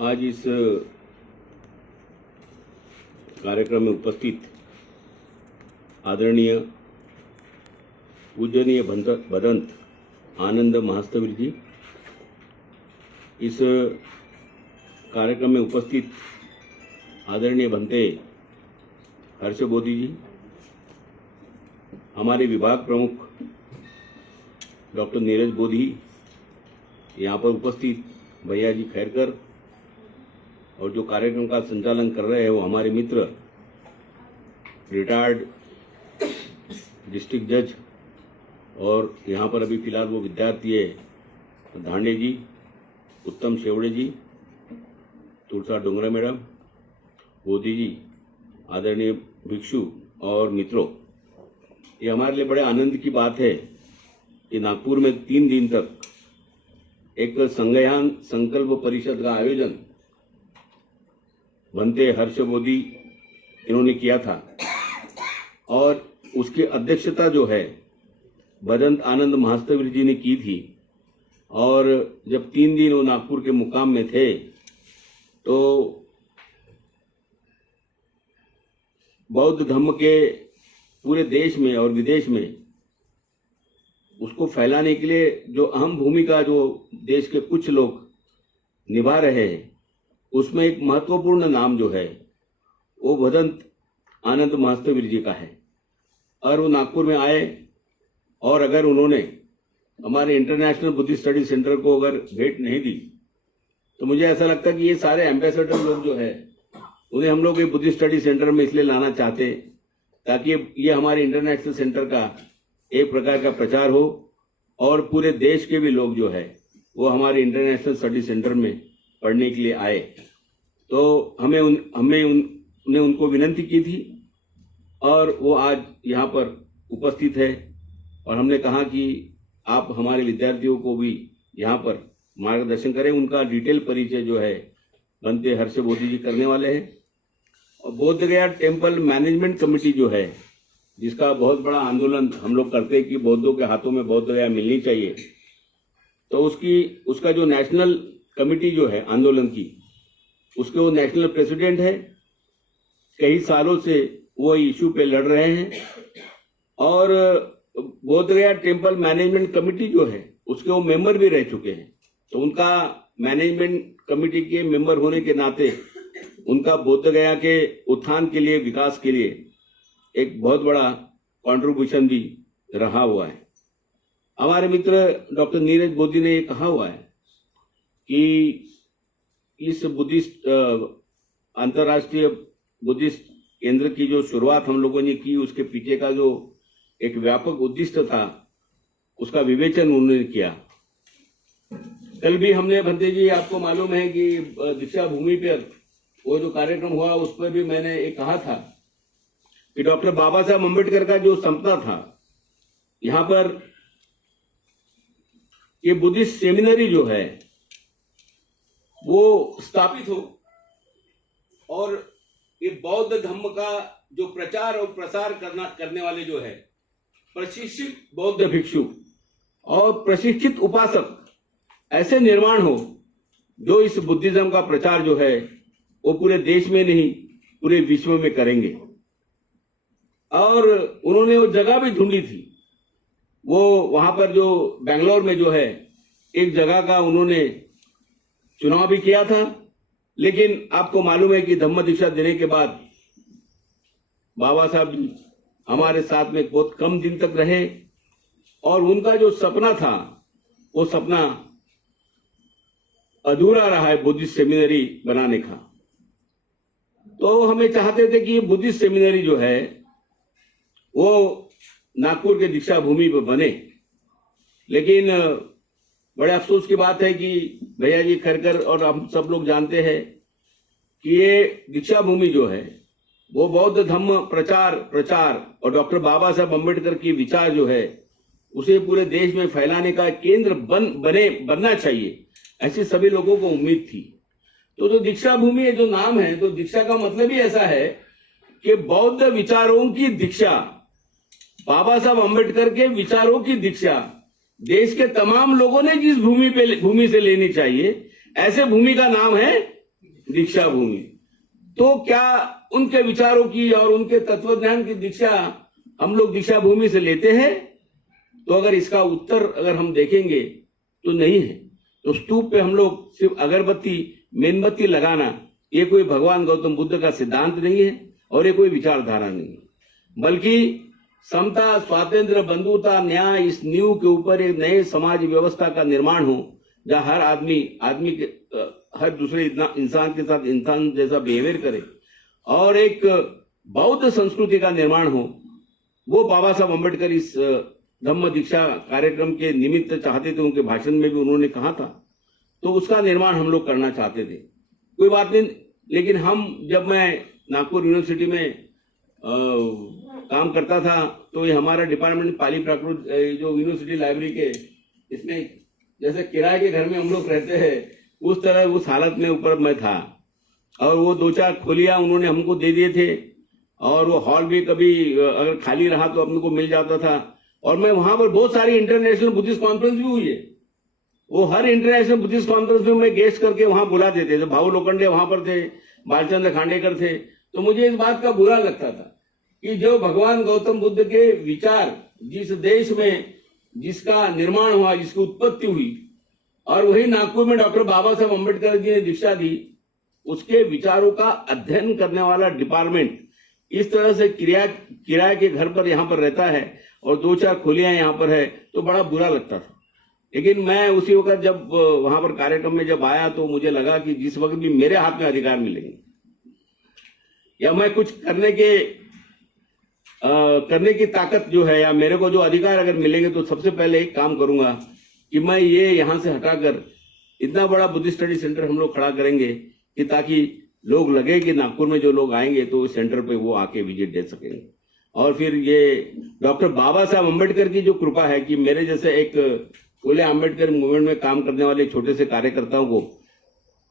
आज इस कार्यक्रम में उपस्थित आदरणीय पूजनीय भदंत आनंद महास्तवीर जी, इस कार्यक्रम में उपस्थित आदरणीय भंते हर्ष बोधी जी, हमारे विभाग प्रमुख डॉक्टर नीरज बोधी, यहाँ पर उपस्थित भैया जी खैरकर, और जो कार्यक्रम का संचालन कर रहे हैं वो हमारे मित्र रिटायर्ड डिस्ट्रिक्ट जज और यहाँ पर अभी फिलहाल वो विद्यार्थी है धांडे जी, उत्तम शेवड़े जी, तुलसा डोंगरा मैडम, बोधी जी, आदरणीय भिक्षु और मित्रों, ये हमारे लिए बड़े आनंद की बात है कि नागपुर में 3 दिन तक एक संज्ञान संकल्प परिषद का आयोजन भंते हर्ष बोधी इन्होंने किया था और उसकी अध्यक्षता जो है भदंत आनंद महास्तवीर जी ने की थी। और जब 3 दिन वो नागपुर के मुकाम में थे तो बौद्ध धर्म के पूरे देश में और विदेश में उसको फैलाने के लिए जो अहम भूमिका जो देश के कुछ लोग निभा रहे हैं, उसमें एक महत्वपूर्ण नाम जो है वो भदंत आनंद महास्तवीर जी का है। और वो नागपुर में आए और अगर उन्होंने हमारे इंटरनेशनल बुद्धिस्ट स्टडी सेंटर को अगर भेंट नहीं दी तो मुझे ऐसा लगता कि ये सारे एम्बेसडर लोग जो है उन्हें हम लोग ये बुद्धिस्ट स्टडी सेंटर में इसलिए लाना चाहते ताकि ये हमारे इंटरनेशनल सेंटर का एक प्रकार का प्रचार हो और पूरे देश के भी लोग जो है वो हमारे इंटरनेशनल स्टडी सेंटर में पढ़ने के लिए आए। तो हमने उनको विनती की थी और वो आज यहाँ पर उपस्थित है और हमने कहा कि आप हमारे विद्यार्थियों को भी यहाँ पर मार्गदर्शन करें। उनका डिटेल परिचय जो है भंते हर्ष बोधी जी करने वाले हैं। और बोध गया टेम्पल मैनेजमेंट कमेटी जो है, जिसका बहुत बड़ा आंदोलन हम लोग करते हैं कि बौद्धों के हाथों में बोध गया मिलनी चाहिए, तो उसका जो नेशनल कमेटी जो है आंदोलन की, उसके वो नेशनल प्रेसिडेंट है। कई सालों से वो इशू पे लड़ रहे हैं और बोध गया टेम्पल मैनेजमेंट कमेटी जो है उसके वो मेंबर भी रह चुके हैं। तो उनका मैनेजमेंट कमेटी के मेंबर होने के नाते उनका बोध गया के उत्थान के लिए, विकास के लिए एक बहुत बड़ा कंट्रीब्यूशन भी रहा हुआ है। हमारे मित्र डॉक्टर नीरज बोधी ने कहा हुआ है कि इस बुद्धिस्ट अंतर्राष्ट्रीय बुद्धिस्ट केंद्र की जो शुरुआत हम लोगों ने की, उसके पीछे का जो एक व्यापक उद्देश्य था उसका विवेचन उन्होंने किया। कल भी हमने भंते जी, आपको मालूम है कि दीक्षा भूमि पर वो जो कार्यक्रम हुआ उस पर भी मैंने एक कहा था कि डॉक्टर बाबा साहब अम्बेडकर का जो सपना था यहाँ पर ये बुद्धिस्ट सेमिनरी जो है वो स्थापित हो और ये बौद्ध धर्म का जो प्रचार और प्रसार करने वाले जो है प्रशिक्षित बौद्ध भिक्षु और प्रशिक्षित उपासक ऐसे निर्माण हो जो इस बुद्धिज्म का प्रचार जो है वो पूरे देश में नहीं पूरे विश्व में करेंगे। और उन्होंने वो जगह भी ढूंढी थी। वो वहां पर जो बेंगलोर में जो है एक जगह का उन्होंने चुनाव भी किया था, लेकिन आपको मालूम है कि धम्म दीक्षा देने के बाद बाबा साहब हमारे साथ में बहुत कम दिन तक रहे और उनका जो सपना था वो सपना अधूरा रहा है बुद्धिस्ट सेमिनरी बनाने का। तो हमें चाहते थे कि ये बुद्धिस्ट सेमिनरी जो है वो नागपुर के दीक्षा भूमि पर बने, लेकिन बड़े अफसोस की बात है कि भैया जी खरकर और हम सब लोग जानते हैं कि ये दीक्षा भूमि जो है वो बौद्ध धम्म प्रचार और डॉक्टर बाबा साहब अम्बेडकर की विचार जो है उसे पूरे देश में फैलाने का केंद्र बनना चाहिए, ऐसी सभी लोगों को उम्मीद थी। तो जो दीक्षा भूमि है जो नाम है, तो दीक्षा का मतलब ही ऐसा है कि बौद्ध विचारों की दीक्षा, बाबा साहब अम्बेडकर के विचारों की दीक्षा देश के तमाम लोगों ने जिस भूमि से लेनी चाहिए, ऐसे भूमि का नाम है दीक्षा भूमि। तो क्या उनके विचारों की और उनके तत्वज्ञान की दीक्षा हम लोग दीक्षा भूमि से लेते हैं? तो अगर इसका उत्तर अगर हम देखेंगे तो नहीं है। तो स्तूप पे हम लोग सिर्फ अगरबत्ती मेणबत्ती लगाना, ये कोई भगवान गौतम बुद्ध का सिद्धांत नहीं है और ये कोई विचारधारा नहीं है, बल्कि समता, स्वातंत्र्य, बंधुता, न्याय, इस नींव के ऊपर एक नए समाज व्यवस्था का निर्माण हो, जहां हर आदमी के हर दूसरे इंसान के साथ इंसान जैसा बिहेवियर करे, और एक बौद्ध संस्कृति का निर्माण हो। वो बाबा साहब अम्बेडकर इस धम्म दीक्षा कार्यक्रम के निमित्त चाहते थे, उनके भाषण में भी उन्होंने कहा था। तो उसका निर्माण हम लोग करना चाहते थे। कोई बात नहीं, लेकिन जब मैं नागपुर यूनिवर्सिटी में काम करता था, तो ये हमारा डिपार्टमेंट पाली प्राकृत जो यूनिवर्सिटी लाइब्रेरी के इसमें जैसे किराए के घर में हम लोग रहते हैं, उस तरह उस हालत में ऊपर मैं था। और वो 2-4 खोलियां उन्होंने हमको दे दिए थे, और वो हॉल भी कभी अगर खाली रहा तो अपने को मिल जाता था। और मैं वहां पर बहुत सारी इंटरनेशनल बुद्धिस्ट कॉन्फ्रेंस भी हुई है। वो हर इंटरनेशनल बुद्धिस्ट कॉन्फ्रेंस में मैं गेस्ट करके वहां बुला देते थे। भाऊ लोखंडे वहां पर थे, बालचंद्र खांडेकर थे। तो मुझे इस बात का बुरा लगता था कि जो भगवान गौतम बुद्ध के विचार जिस देश में जिसका निर्माण हुआ, जिसकी उत्पत्ति हुई, और वही नागपुर में डॉक्टर बाबा साहब अम्बेडकर जी ने दीक्षा दी, उसके विचारों का अध्ययन करने वाला डिपार्टमेंट इस तरह से किराए के घर पर यहाँ पर रहता है और 2-4 खोलियां यहाँ पर है, तो बड़ा बुरा लगता था। लेकिन मैं उसी वक्त जब वहां पर कार्यक्रम में जब आया, तो मुझे लगा कि जिस वक्त भी मेरे हाथ में अधिकार मिलेंगे या मैं कुछ करने की ताकत जो है, या मेरे को जो अधिकार अगर मिलेंगे, तो सबसे पहले एक काम करूंगा कि मैं ये यहां से हटाकर इतना बड़ा बुद्धिस्ट स्टडी सेंटर हम लोग खड़ा करेंगे कि ताकि लोग लगे कि नागपुर में जो लोग आएंगे तो उस सेंटर पे वो आके विजिट दे सकेंगे। और फिर ये डॉक्टर बाबा साहब अम्बेडकर की जो कृपा है कि मेरे जैसे एक फुले अम्बेडकर मूवमेंट में काम करने वाले छोटे से कार्यकर्ताओं को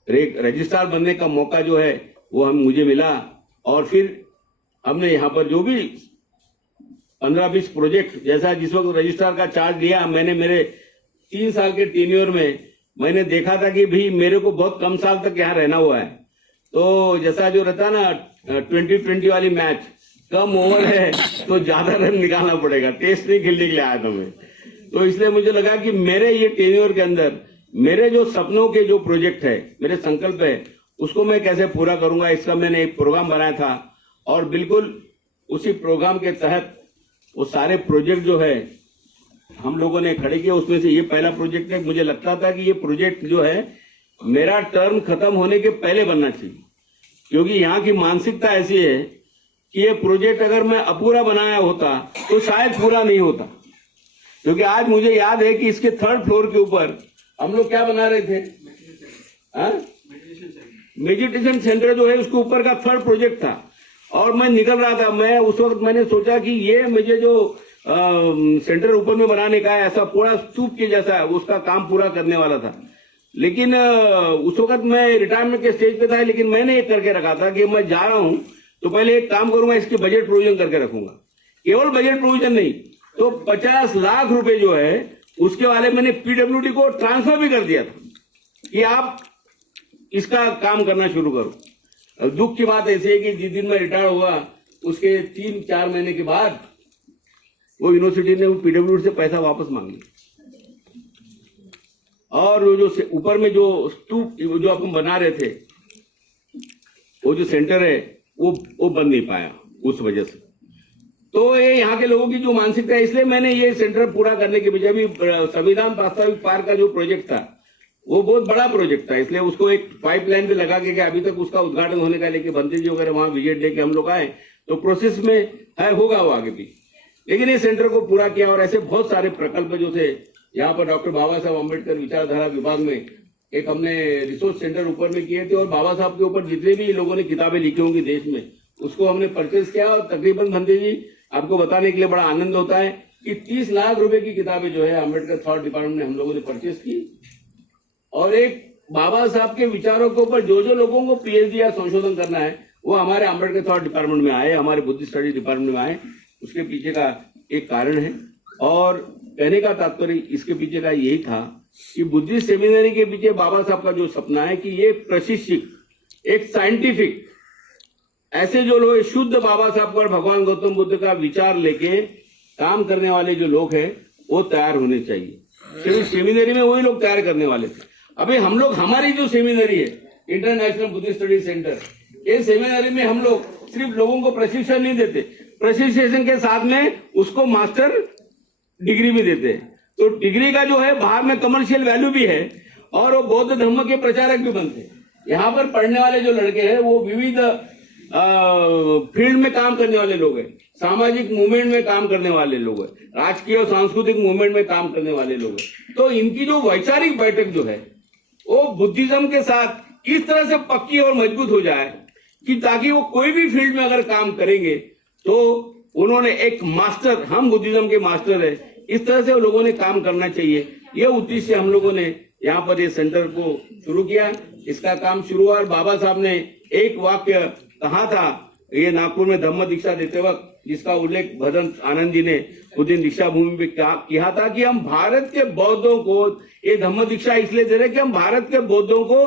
रजिस्ट्रार बनने का मौका जो है वो मुझे मिला। और फिर हमने यहाँ पर जो भी 15-20 प्रोजेक्ट, जैसा जिस वक्त रजिस्ट्रार का चार्ज लिया मैंने, मेरे 3 साल के टेन्योर में मैंने देखा था कि भी मेरे को बहुत कम साल तक यहाँ रहना हुआ है। तो जैसा जो रहता ना 20-20 वाली मैच, कम ओवर है तो ज्यादा रन निकालना पड़ेगा, टेस्ट नहीं खेलने के लिए आया था मैं। तो इसलिए मुझे लगा कि मेरे ये टेन्योर के अंदर मेरे जो सपनों के जो प्रोजेक्ट है, मेरे संकल्प है, उसको मैं कैसे पूरा करूंगा, इसका मैंने एक प्रोग्राम बनाया था। और बिल्कुल उसी प्रोग्राम के तहत वो सारे प्रोजेक्ट जो है हम लोगों ने खड़े किए। उसमें से ये पहला प्रोजेक्ट है। मुझे लगता था कि ये प्रोजेक्ट जो है मेरा टर्म खत्म होने के पहले बनना चाहिए, क्योंकि यहाँ की मानसिकता ऐसी है कि ये प्रोजेक्ट अगर मैं अपूरा बनाया होता तो शायद पूरा नहीं होता। क्योंकि आज मुझे याद है कि इसके 3rd फ्लोर के ऊपर हम लोग क्या बना रहे थे, मेडिटेशन सेंटर जो है उसके ऊपर का 3rd प्रोजेक्ट था। और मैं निकल रहा था, मैं उस वक्त मैंने सोचा कि ये मुझे जो सेंटर ऊपर में बनाने का है, ऐसा पूरा स्तूप के जैसा है, उसका काम पूरा करने वाला था। लेकिन उस वक्त मैं रिटायरमेंट के स्टेज पे था, लेकिन मैंने एक करके रखा था कि मैं जा रहा हूं तो पहले एक काम करूंगा, इसकी बजट प्रोविजन करके रखूंगा। केवल बजट प्रोविजन नहीं, तो 50 लाख रुपए जो है उसके वाले मैंने पीडब्ल्यूडी को ट्रांसफर भी कर दिया था कि आप इसका काम करना शुरू करो। दुख की बात ऐसी है कि जिस दिन मैं रिटायर हुआ उसके 3-4 महीने के बाद वो यूनिवर्सिटी ने पीडब्ल्यूडी से पैसा वापस मांग लिया, और वो जो ऊपर में जो स्तूप जो अपन बना रहे थे, वो जो सेंटर है वो बन नहीं पाया उस वजह से। तो ये यहाँ के लोगों की जो मानसिकता है, इसलिए मैंने ये सेंटर पूरा करने के बजाय भी संविधान प्रास्ताविक पार्क का जो प्रोजेक्ट था वो बहुत बड़ा प्रोजेक्ट था, इसलिए उसको एक पाइपलाइन पे लगा के अभी तक उसका उद्घाटन होने का, लेके बंते जी वगैरह वहां विजिट लेके हम लोग आए तो प्रोसेस में है, होगा वो आगे भी। लेकिन इस सेंटर को पूरा किया। और ऐसे बहुत सारे प्रकल्प जो थे यहाँ पर डॉक्टर बाबा साहब अम्बेडकर विचारधारा विभाग में एक हमने रिसोर्स सेंटर ऊपर में किए थे, और बाबा साहब के ऊपर जितने भी लोगों ने किताबें लिखी होंगी देश में, उसको हमने परचेज किया। और तकरीबन बंते जी आपको बताने के लिए बड़ा आनंद होता है कि 30 लाख रुपए की किताबें जो है अम्बेडकर थॉट डिपार्टमेंट में हम लोगों ने परचेज की। और एक बाबा साहब के विचारों के ऊपर जो लोगों को पीएचडी या संशोधन करना है वो हमारे अम्बेडकर थॉट डिपार्टमेंट में आए, हमारे बुद्धिस्ट स्टडी डिपार्टमेंट में आए। उसके पीछे का एक कारण है। और कहने का तात्पर्य इसके पीछे का यही था कि बुद्धिस्ट सेमिनरी के पीछे बाबा साहब का जो सपना है कि ये प्रशिक्षित, एक साइंटिफिक, ऐसे जो लोग शुद्ध बाबा साहब और भगवान गौतम बुद्ध का विचार लेके काम करने वाले जो लोग हैं वो तैयार होने चाहिए। सेमिनरी में वही लोग तैयार करने वाले थे। अभी हम लोग, हमारी जो सेमिनरी है इंटरनेशनल बुद्धिस्ट स्टडी सेंटर, ये सेमिनरी में हम लोग सिर्फ लोगों को प्रशिक्षण नहीं देते, प्रशिक्षण के साथ में उसको मास्टर डिग्री भी देते हैं। तो डिग्री का जो है बाहर में कमर्शियल वैल्यू भी है और वो बौद्ध धर्म के प्रचारक भी बनते हैं। यहाँ पर पढ़ने वाले जो लड़के हैं वो विविध फील्ड में काम करने वाले लोग हैं, सामाजिक मूवमेंट में काम करने वाले लोग हैं, राजकीय और सांस्कृतिक मूवमेंट में काम करने वाले लोग हैं। तो इनकी जो वैचारिक बैठक जो है वो बुद्धिज्म के साथ इस तरह से पक्की और मजबूत हो जाए कि ताकि वो कोई भी फील्ड में अगर काम करेंगे तो उन्होंने एक मास्टर, हम बुद्धिज्म के मास्टर है, इस तरह से लोगों ने काम करना चाहिए। ये उद्देश्य हम लोगों ने यहाँ पर ये सेंटर को शुरू किया। इसका काम शुरू हुआ और बाबा साहब ने एक वाक्य कहा था ये नागपुर में धम्म दीक्षा देते वक्त, जिसका उल्लेख भदन आनंद जी ने उस दिन दीक्षा भूमि पे किया था कि हम भारत के बौद्धों को ये धम्म दीक्षा इसलिए दे रहे कि हम भारत के बौद्धों को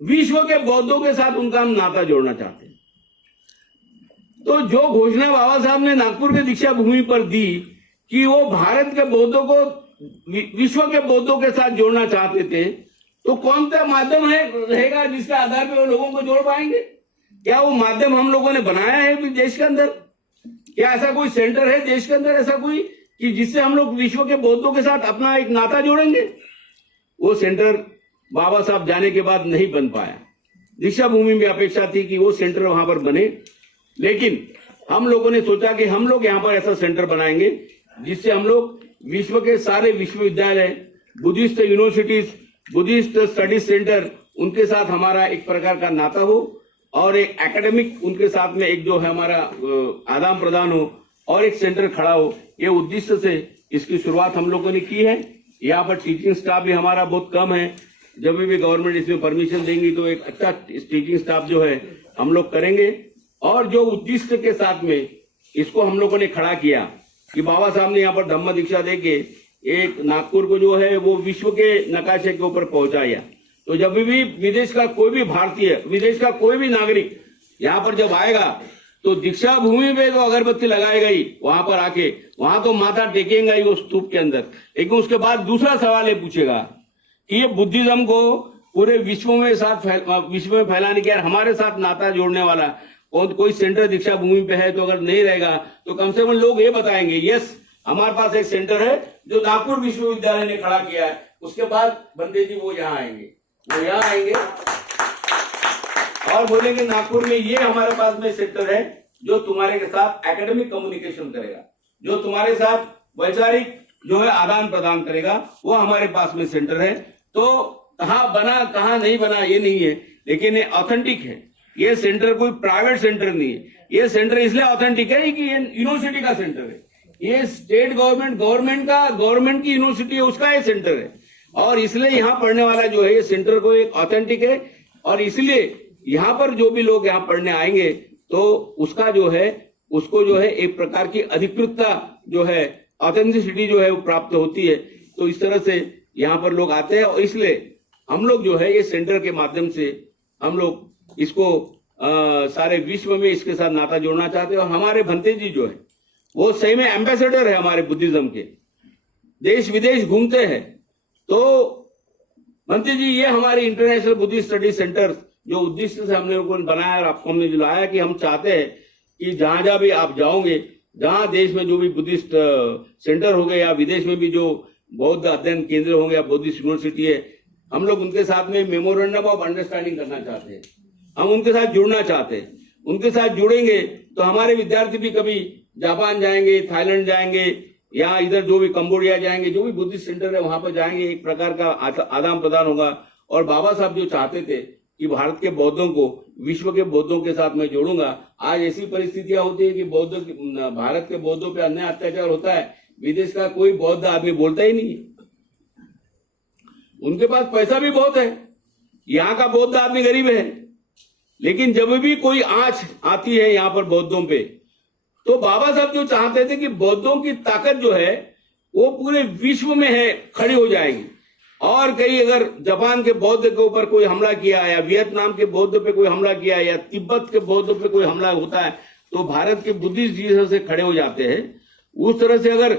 विश्व के बौद्धों के साथ उनका हम नाता जोड़ना चाहते हैं। तो जो घोषणा बाबा साहब ने नागपुर के दीक्षा भूमि पर दी कि वो भारत के बौद्धों को विश्व के बौद्धों के साथ जोड़ना चाहते थे, तो कौन सा माध्यम रहेगा जिसके आधार पर वो लोगों को जोड़ पाएंगे? क्या वो माध्यम हम लोगों ने बनाया है देश के अंदर? क्या ऐसा कोई सेंटर है देश के अंदर ऐसा कोई कि जिससे हम लोग विश्व के बौद्धों के साथ अपना एक नाता जोड़ेंगे? वो सेंटर बाबा साहब जाने के बाद नहीं बन पाया। दीक्षा भूमि में अपेक्षा थी कि वो सेंटर वहां पर बने, लेकिन हम लोगों ने सोचा कि हम लोग यहाँ पर ऐसा सेंटर बनाएंगे जिससे हम लोग विश्व के सारे विश्वविद्यालय, Buddhist universities, Buddhist study centre, उनके साथ हमारा एक प्रकार का नाता हो और एक एकेडमिक उनके साथ में एक जो है हमारा आदान प्रदान हो और एक सेंटर खड़ा हो। ये उद्देश्य से इसकी शुरुआत हम लोगों ने की है। यहाँ पर टीचिंग स्टाफ भी हमारा बहुत कम है। जब भी गवर्नमेंट इसमें परमिशन देंगी तो एक अच्छा टीचिंग स्टाफ जो है हम लोग करेंगे। और जो उद्देश्य के साथ में इसको हम लोगों ने खड़ा किया कि बाबा साहब ने यहाँ पर धम्म दीक्षा देके एक नागपुर को जो है वो विश्व के नकाशे के ऊपर पहुंचाया। तो जब भी विदेश का कोई भी भारतीय, विदेश का कोई भी नागरिक यहाँ पर जब आएगा तो दीक्षा भूमि पे तो अगरबत्ती लगाएगा ही, वहां पर आके वहां तो माथा टेकेगा ही वो स्तूप के अंदर। लेकिन उसके बाद दूसरा सवाल ये पूछेगा कि ये बुद्धिज्म को पूरे विश्व में फैलाने के हमारे साथ नाता जोड़ने वाला और कोई सेंटर दीक्षा भूमि पे है, तो अगर नहीं रहेगा तो कम से कम लोग ये बताएंगे यस हमारे पास एक सेंटर है जो नागपुर विश्वविद्यालय ने खड़ा किया है। उसके बाद बंदे जी वो यहाँ आएंगे और बोलेंगे नागपुर में ये हमारे पास में सेंटर है जो तुम्हारे के साथ एकेडमिक कम्युनिकेशन करेगा, जो तुम्हारे साथ वैचारिक जो है आदान प्रदान करेगा, वो हमारे पास में सेंटर है। तो कहाँ बना कहाँ नहीं बना ये नहीं है, लेकिन ये ऑथेंटिक है। ये सेंटर कोई प्राइवेट सेंटर नहीं है। ये सेंटर इसलिए ऑथेंटिक है कि ये यूनिवर्सिटी का सेंटर है। ये स्टेट गवर्नमेंट की यूनिवर्सिटी है, उसका ये सेंटर है। और इसलिए यहाँ पढ़ने वाला जो है ये सेंटर को एक ऑथेंटिक है। और इसलिए यहाँ पर जो भी लोग यहाँ पढ़ने आएंगे तो उसका जो है उसको जो है एक प्रकार की अधिकृतता जो है, ऑथेंटिसिटी जो है वो प्राप्त होती है। तो इस तरह से यहाँ पर लोग आते हैं और इसलिए हम लोग जो है ये सेंटर के माध्यम से हम लोग इसको सारे विश्व में इसके साथ नाता जोड़ना चाहते हैं। और हमारे भंते जी जो है वो सही में एम्बेसडर है हमारे बुद्धिज्म के, देश विदेश घूमते हैं। तो भंते जी ये हमारे इंटरनेशनल बुद्धिस्ट स्टडी सेंटर जो उद्देश्य से हमने लोगों ने बनाया और आपको हमने जो लाया कि हम चाहते हैं कि जहां जहां भी आप जाओगे, जहां देश में जो भी बुद्धिस्ट सेंटर हो गए या विदेश में भी जो बौद्ध अध्ययन केंद्र होंगे या बुद्धिस्ट यूनिवर्सिटी है, हम लोग उनके साथ में मेमोरेंडम ऑफ अंडरस्टैंडिंग करना चाहते हैं। हम उनके साथ जुड़ना चाहते हैं। उनके साथ जुड़ेंगे तो हमारे विद्यार्थी भी कभी जापान जाएंगे, थाईलैंड जाएंगे या इधर जो भी कंबोडिया जाएंगे, जो भी बुद्धिस्ट सेंटर है वहां पर जाएंगे, एक प्रकार का आदान प्रदान होगा। और बाबा साहब जो चाहते थे कि भारत के बौद्धों को विश्व के बौद्धों के साथ मैं जोड़ूंगा, आज ऐसी परिस्थितियां होती है कि भारत के बौद्धों पे अन्याय अत्याचार होता है, विदेश का कोई बौद्ध आदमी बोलता ही नहीं है। उनके पास पैसा भी बहुत है, यहाँ का बौद्ध आदमी गरीब है। लेकिन जब भी कोई आंच आती है यहाँ पर बौद्धों पे, तो बाबा साहब जो चाहते थे कि बौद्धों की ताकत जो है वो पूरे विश्व में है खड़ी हो जाएगी। और कहीं अगर जापान के बौद्ध के ऊपर कोई हमला किया या वियतनाम के बौद्ध पे कोई हमला किया या तिब्बत के बौद्ध पे कोई हमला होता है तो भारत के बुद्धिस्ट जिस से खड़े हो जाते हैं, उस तरह से अगर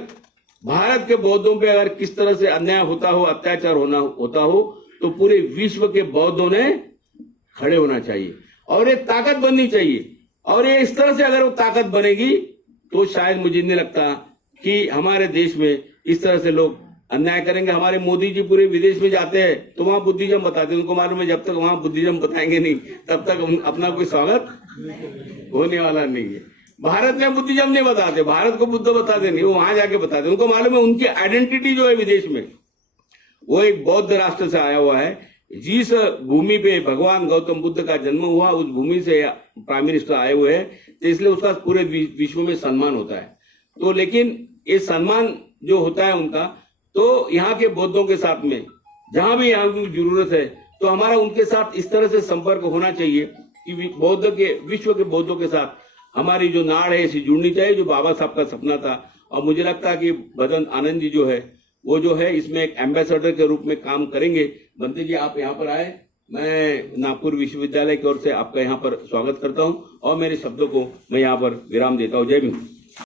भारत के बौद्धों पे अगर किस तरह से अन्याय होता हो, अत्याचार होता हो तो पूरे विश्व के बौद्धों ने खड़े होना चाहिए और ये ताकत बननी चाहिए। और ये इस तरह से अगर वो ताकत बनेगी तो शायद मुझे नहीं लगता कि हमारे देश में इस तरह से लोग अन्याय करेंगे। हमारे मोदी जी पूरे विदेश में जाते हैं तो वहां बुद्धिज्म बताते हैं, उनको मालूम है जब तक वहां बुद्धिज्म बताएंगे नहीं तब तक अपना कोई स्वागत होने वाला नहीं है। भारत में बुद्धिज्म नहीं बताते, भारत को बुद्ध बताते नहीं, वो वहां जाके बताते, उनको मालूम है उनकी आइडेंटिटी जो है विदेश में वो एक बौद्ध राष्ट्र से आया हुआ है। जिस भूमि पे भगवान गौतम बुद्ध का जन्म हुआ उस भूमि से प्राइम मिनिस्टर आए हुए हैं, तो इसलिए उसका पूरे विश्व में सम्मान होता है। तो लेकिन ये सम्मान जो होता है उनका, तो यहाँ के बौद्धों के साथ में जहां भी यहाँ की जरूरत है तो हमारा उनके साथ इस तरह से संपर्क होना चाहिए कि विश्व के बौद्धों के साथ हमारी जो नाड़ है ऐसी जुड़नी चाहिए, जो बाबा साहब का सपना था। और मुझे लगता है कि भदन आनंद जी जो है वो जो है इसमें एक एम्बेसडर के रूप में काम करेंगे। बंते जी आप यहाँ पर आए, मैं नागपुर विश्वविद्यालय की ओर से आपका यहाँ पर स्वागत करता हूँ और मेरे शब्दों को मैं यहाँ पर विराम देता हूँ। जय भीम।